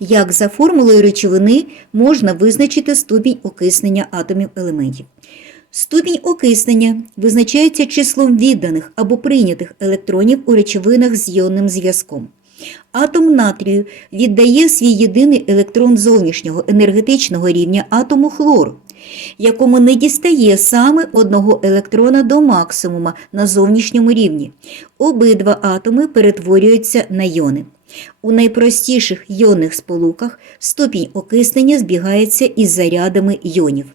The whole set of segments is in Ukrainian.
як за формулою речовини можна визначити ступінь окиснення атомів елементів. Ступінь окиснення визначається числом відданих або прийнятих електронів у речовинах з іонним зв'язком. Атом натрію віддає свій єдиний електрон зовнішнього енергетичного рівня атому хлору, якому не дістає саме одного електрона до максимума на зовнішньому рівні. Обидва атоми перетворюються на йони. У найпростіших йонних сполуках ступінь окиснення збігається із зарядами йонів.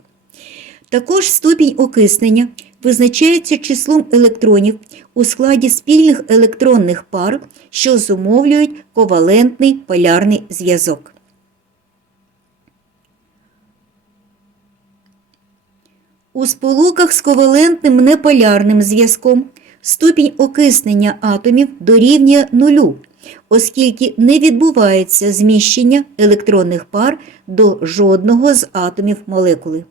Також ступінь окиснення визначається числом електронів у складі спільних електронних пар, що зумовлюють ковалентний полярний зв'язок. У сполуках з ковалентним неполярним зв'язком ступінь окиснення атомів дорівнює нулю, оскільки не відбувається зміщення електронних пар до жодного з атомів молекули.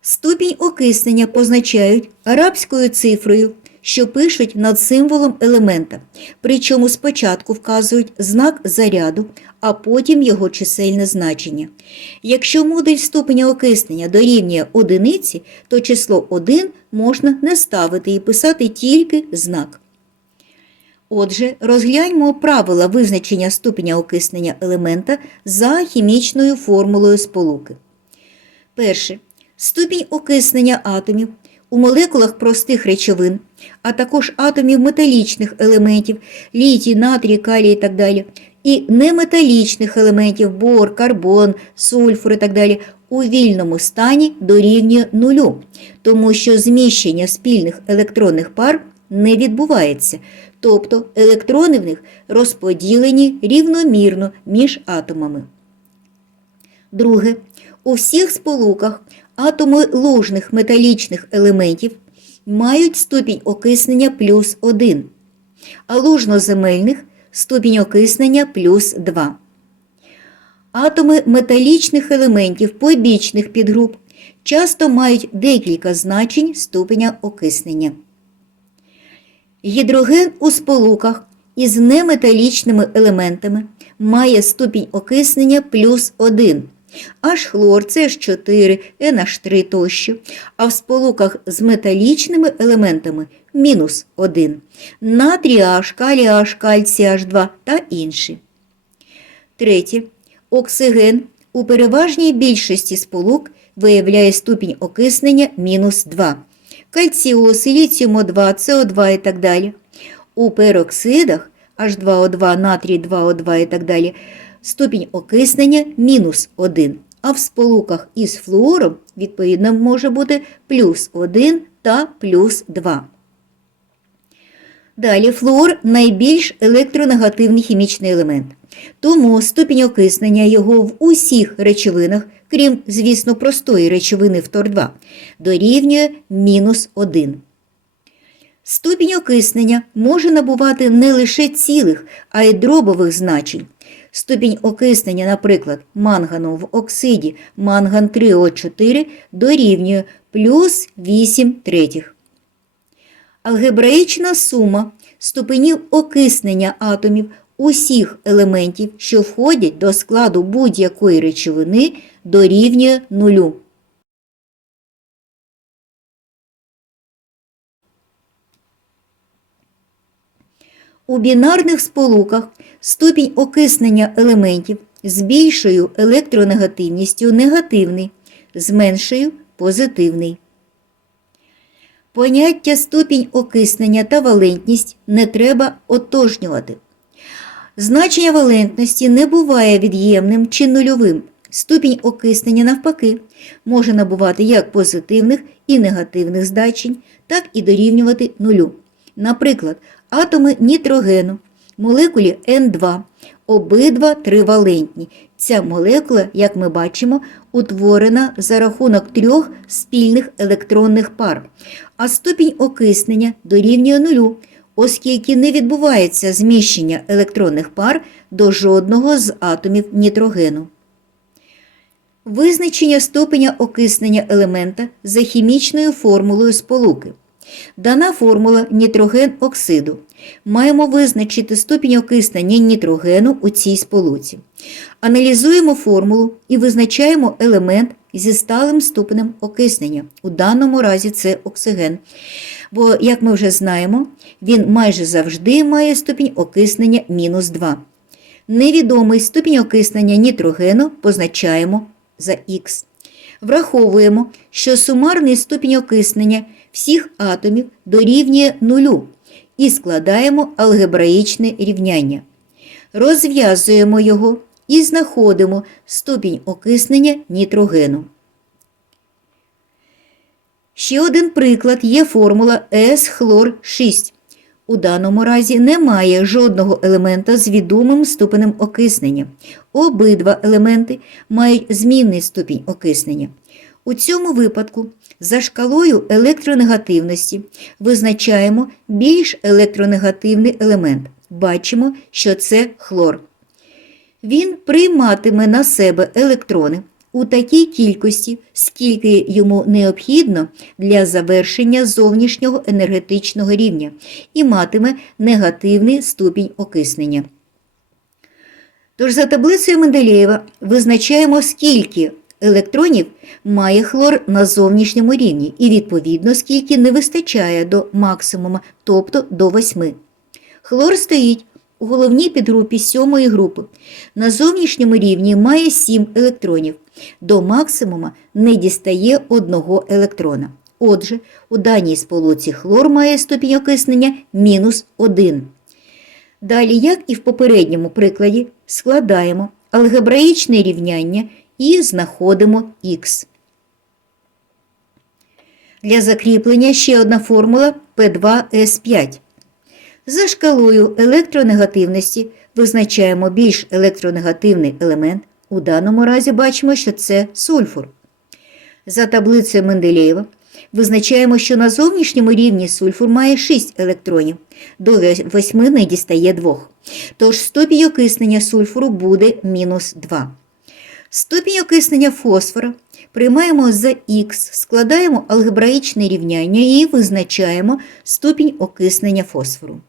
Ступінь окиснення позначають арабською цифрою, що пишуть над символом елемента, причому спочатку вказують знак заряду, а потім його чисельне значення. Якщо модуль ступеня окиснення дорівнює одиниці, то число 1 можна не ставити і писати тільки знак. Отже, розгляньмо правила визначення ступеня окиснення елемента за хімічною формулою сполуки. Перше. Ступінь окиснення атомів у молекулах простих речовин, а також атомів металічних елементів, літій, натрій, калій і так далі, і неметалічних елементів бор, карбон, сульфур і так далі, у вільному стані дорівнює нулю, тому що зміщення спільних електронних пар не відбувається, тобто електрони в них розподілені рівномірно між атомами. Друге. У всіх сполуках атоми лужних металічних елементів мають ступінь окиснення плюс 1, а лужноземельних ступінь окиснення плюс 2. Атоми металічних елементів побічних підгруп часто мають декілька значень ступеня окиснення. Гідроген у сполуках із неметалічними елементами має ступінь окиснення плюс 1. Аж хлор, CH4, NH3 тощо, а в сполуках з металічними елементами мінус 1, натрій H, калій H, кальцій H2 та інші. Третє. Оксиген у переважній більшості сполук виявляє ступінь окиснення мінус 2, кальціо, силіціуму 2, СО2 і так далі. У пероксидах H2O2, натрій 2О2 і так далі ступінь окиснення мінус 1, а в сполуках із флуором, відповідно, може бути плюс 1 та плюс 2. Далі флуор найбільш електронегативний хімічний елемент. Тому ступінь окиснення його в усіх речовинах, крім, звісно, простої речовини фтор-2, дорівнює мінус 1. Ступінь окиснення може набувати не лише цілих, а й дробових значень. Ступінь окиснення, наприклад, мангану в оксиді манган 3О4 дорівнює плюс 8 третіх. Алгебраїчна сума ступенів окиснення атомів усіх елементів, що входять до складу будь-якої речовини, дорівнює нулю. У бінарних сполуках ступінь окиснення елементів з більшою електронегативністю негативний, з меншою позитивний. Поняття ступінь окиснення та валентність не треба отожнювати. Значення валентності не буває від'ємним чи нульовим. Ступінь окиснення, навпаки, може набувати як позитивних і негативних значень, так і дорівнювати нулю. Наприклад, атоми нітрогену, молекулі N2, обидва тривалентні. Ця молекула, як ми бачимо, утворена за рахунок трьох спільних електронних пар, а ступінь окиснення дорівнює нулю, оскільки не відбувається зміщення електронних пар до жодного з атомів нітрогену. Визначення ступеня окиснення елемента за хімічною формулою сполуки. Дана формула нітроген оксиду. Маємо визначити ступінь окиснення нітрогену у цій сполуці. Аналізуємо формулу і визначаємо елемент зі сталим ступенем окиснення. У даному разі це оксиген. Бо, як ми вже знаємо, він майже завжди має ступінь окиснення мінус 2. Невідомий ступінь окиснення нітрогену позначаємо за Х. Враховуємо, що сумарний ступінь окиснення всіх атомів дорівнює нулю і складаємо алгебраїчне рівняння. Розв'язуємо його і знаходимо ступінь окиснення нітрогену. Ще один приклад є формула С-хлор-6. У даному разі немає жодного елемента з відомим ступенем окиснення. Обидва елементи мають змінний ступінь окиснення. У цьому випадку за шкалою електронегативності визначаємо більш електронегативний елемент. Бачимо, що це хлор. Він прийматиме на себе електрони у такій кількості, скільки йому необхідно для завершення зовнішнього енергетичного рівня, і матиме негативний ступінь окиснення. Тож за таблицею Менделєєва визначаємо, скільки електронів має хлор на зовнішньому рівні, і відповідно, скільки не вистачає до максимума, тобто до 8. Хлор стоїть у головній підгрупі сьомої групи. На зовнішньому рівні має 7 електронів. До максимума не дістає одного електрона. Отже, у даній сполуці хлор має ступінь окиснення мінус 1. Далі, як і в попередньому прикладі, складаємо алгебраїчне рівняння і знаходимо х. Для закріплення ще одна формула P2S5. За шкалою електронегативності визначаємо більш електронегативний елемент. У даному разі бачимо, що це сульфур. За таблицею Менделєєва визначаємо, що на зовнішньому рівні сульфур має 6 електронів, до 8 не дістає 2. Тож ступінь окиснення сульфуру буде мінус 2. Ступінь окиснення фосфора приймаємо за х, складаємо алгебраїчне рівняння і визначаємо ступінь окиснення фосфору.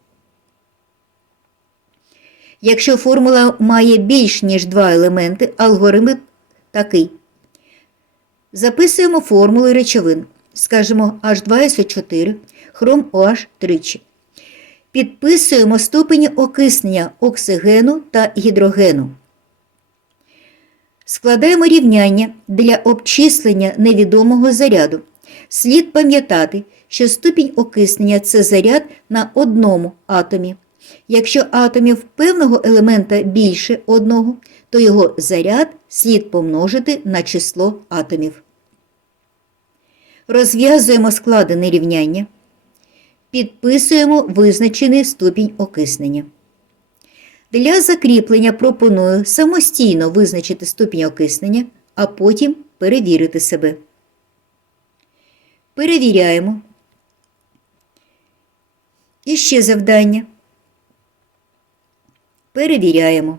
Якщо формула має більш ніж два елементи, алгоритм такий. Записуємо формули речовин. Скажемо H2SO4, хром OH тричі. Підписуємо ступені окиснення оксигену та гідрогену. Складаємо рівняння для обчислення невідомого заряду. Слід пам'ятати, що ступінь окиснення це заряд на одному атомі. Якщо атомів певного елемента більше одного, то його заряд слід помножити на число атомів. Розв'язуємо складене рівняння. Підписуємо визначений ступінь окиснення. Для закріплення пропоную самостійно визначити ступінь окиснення, а потім перевірити себе. Перевіряємо. І ще завдання. Перевіряємо.